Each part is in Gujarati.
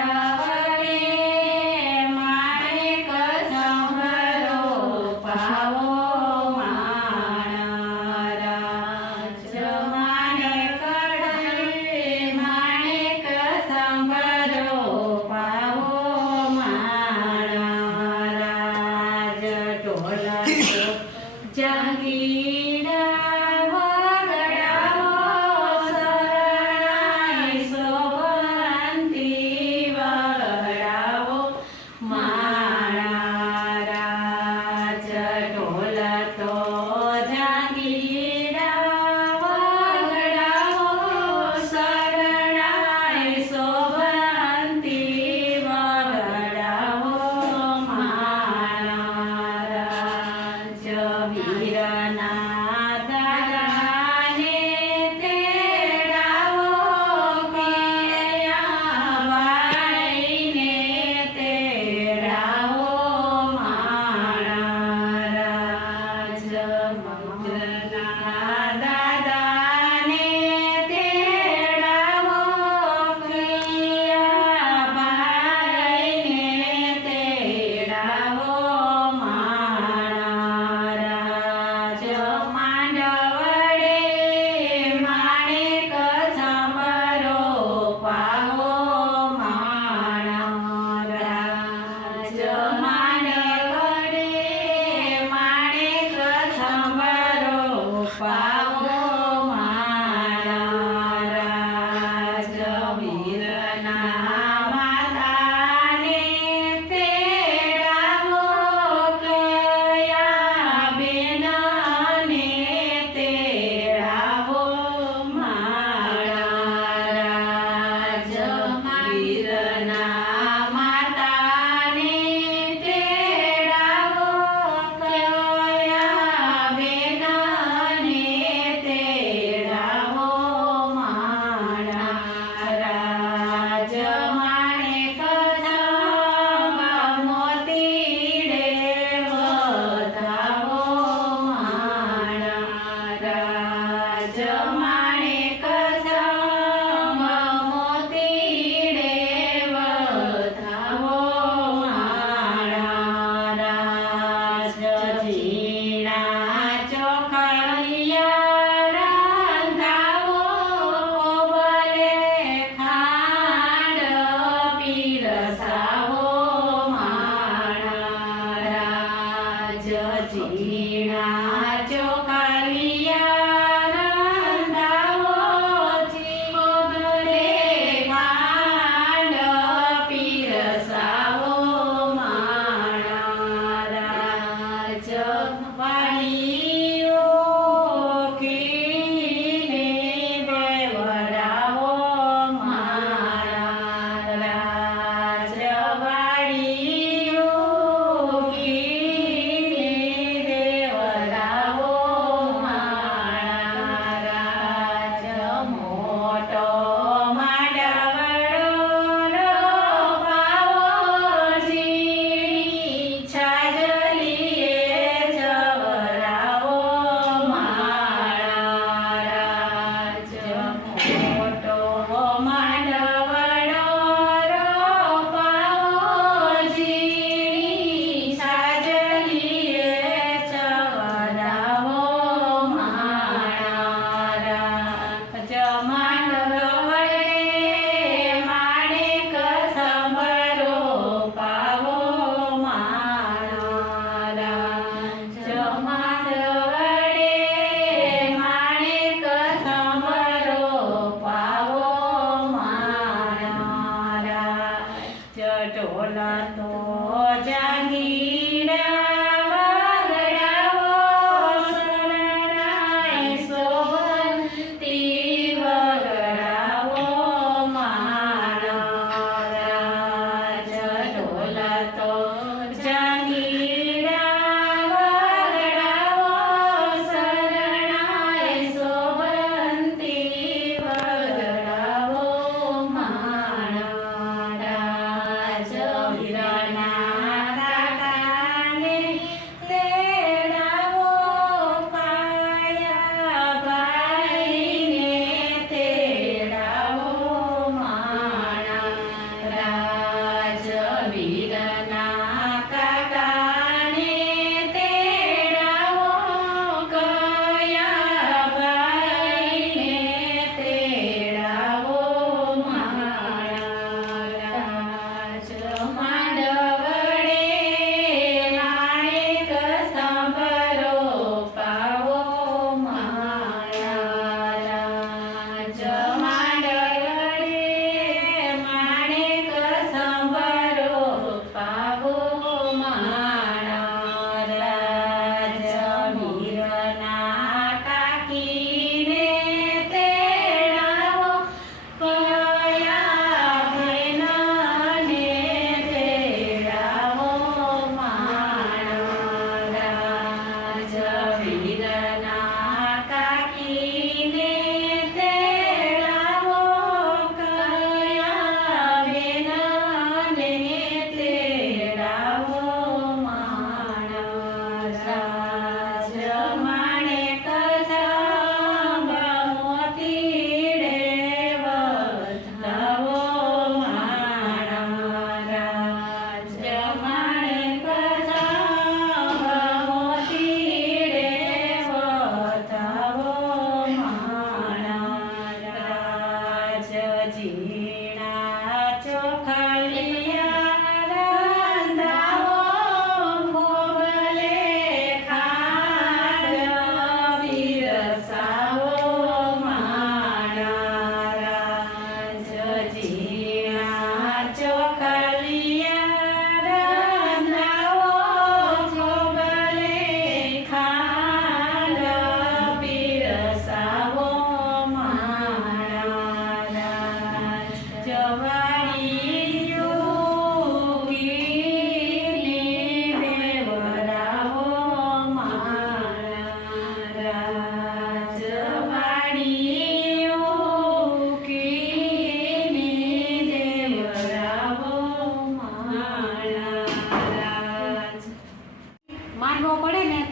Sarah. ઢોલા તો જાગીરા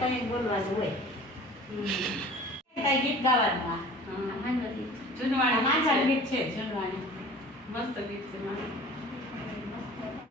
કરીને બોલવાનું હોય. કઈ ગીત ગાવાનું આ? જૂનવાણી માછા ગીત છે. જૂનવાણી. મસ્ત ગીત છે મારું.